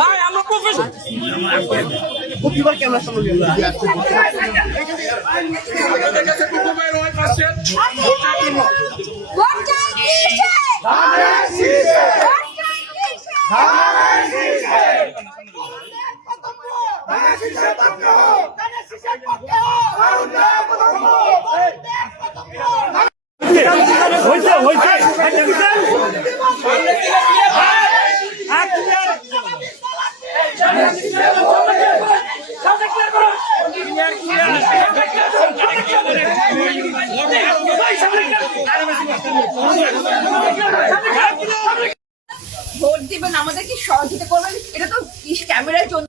ভাই আমরা প্রফেশনাল প্রতিবার ক্যামেরার সামনে ভোট দিবেন, আমাদেরকে সহযোগিতা করবেন, এটা তো ক্যামেরার জন্য।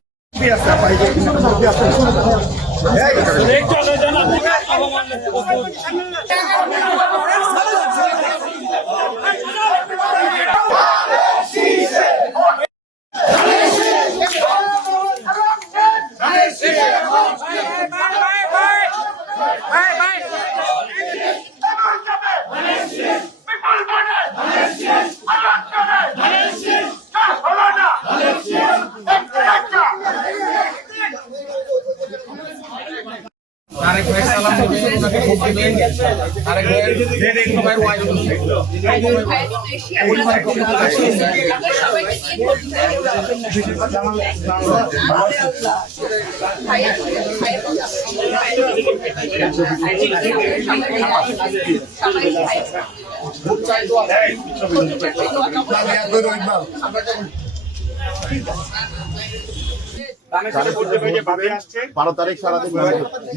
বারো তারিখ সারাদিন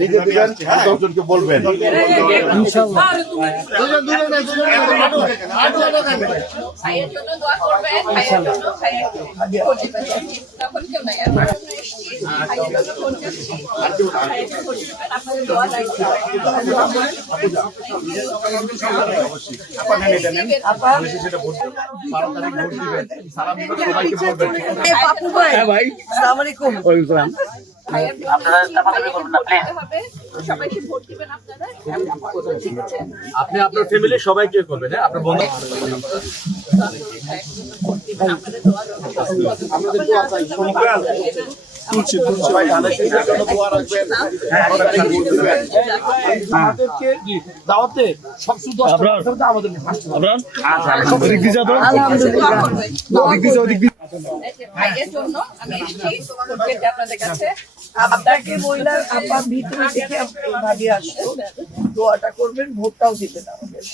নিজে দিবেন, 10 জনকে বলবেন। আপনি আপনার ফ্যামিলি সবাইকে করবেন, আপনার বন্ধু দাওয়াতে ভাইয়ের জন্য আমি এসেছি আপনাদের কাছে। আপনাকে বললাম আপনার ভিতরে থেকে ভাবি আসতো, দোয়াটা করবেন, ভোটটাও দিবেন আমাদের।